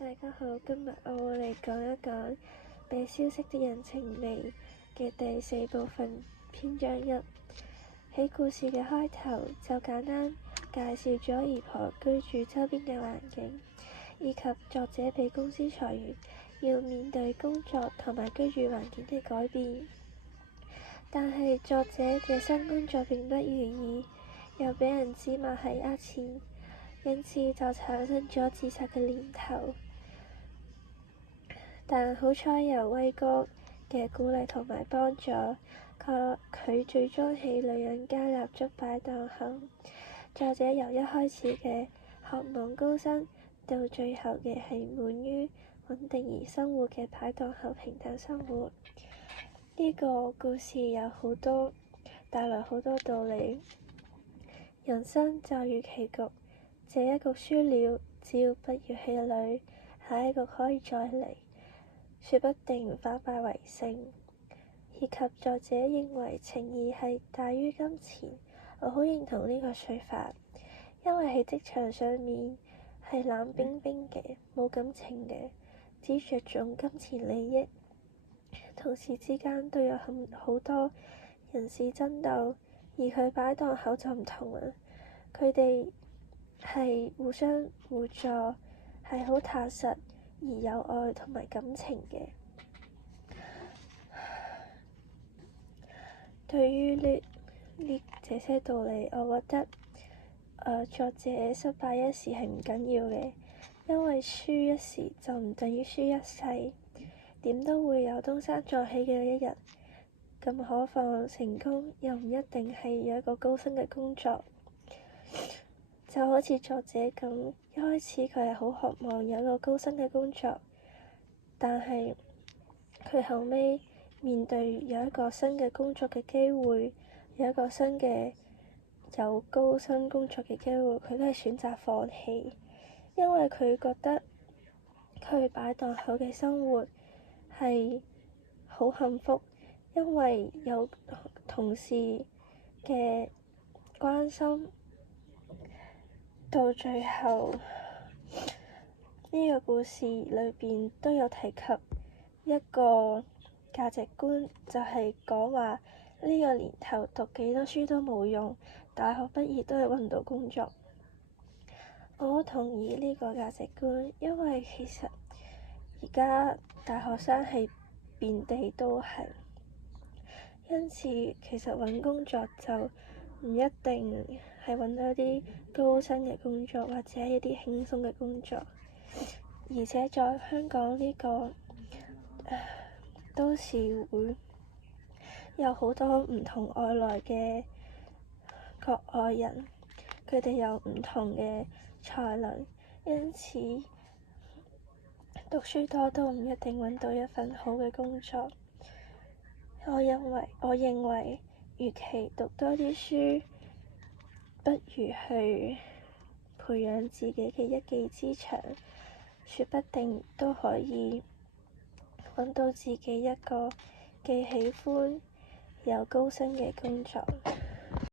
大家好，今日我會嚟講一講《被消失的人情味》嘅第4部分篇章1。喺故事嘅開頭就簡單介紹咗姨婆居住周邊嘅環境，以及作者被公司裁員，要面對工作同埋居住環境嘅改變。但係作者嘅新工作並不如意，又俾人指罵係呃錢，因此就產生咗自殺嘅念頭。但好彩由威哥嘅鼓勵同埋幫助，佢最終喺女人街立足擺檔口。作者由一開始嘅渴望高薪，到最後嘅係滿於穩定而生活嘅擺檔口平淡生活。呢個故事有帶來好多道理。人生就如棋局，這一局輸了，只要不要氣餒，下一局可以再嚟。說不定反敗為勝，以及作者認為情義係大於金錢，我好認同呢個說法，因為喺職場上面係冷冰冰嘅，冇感情嘅，只着重金錢利益，同事之間都有好多人事爭鬥，而佢擺檔口就唔同啦，佢哋係互相互助，係好踏實而有愛同埋感情嘅。對於這些道理，我覺得作者失敗一時係唔緊要嘅，因為輸一時就唔等於輸一世，點都會有東山再起嘅一日。更何況成功又唔一定係有一個高薪嘅工作。就好似作者咁，一開始佢係好渴望有一個高薪嘅工作，但係佢後尾面對有一個新嘅工作嘅機會，有一個新嘅有高薪工作嘅機會，佢都係選擇放棄，因為佢覺得佢擺檔口嘅生活係好幸福，因為有同事嘅關心。到最後呢個故事裏邊都有提及一個價值觀，就係講話呢個年頭讀幾多書都冇用，大學畢業都係揾唔到工作。我好同意呢個價值觀，因為其實而家大學生係遍地都係，因此其實揾工作就唔一定係揾到一啲高薪嘅工作，或者一啲輕鬆嘅工作，而且在香港呢個都市會有好多唔同外來嘅國外人，佢哋有唔同嘅才能，因此讀書多都唔一定揾到一份好嘅工作。我認為與其讀多啲書，不如去培養自己嘅一技之長，說不定都可以揾到自己一個既喜歡又高薪嘅工作。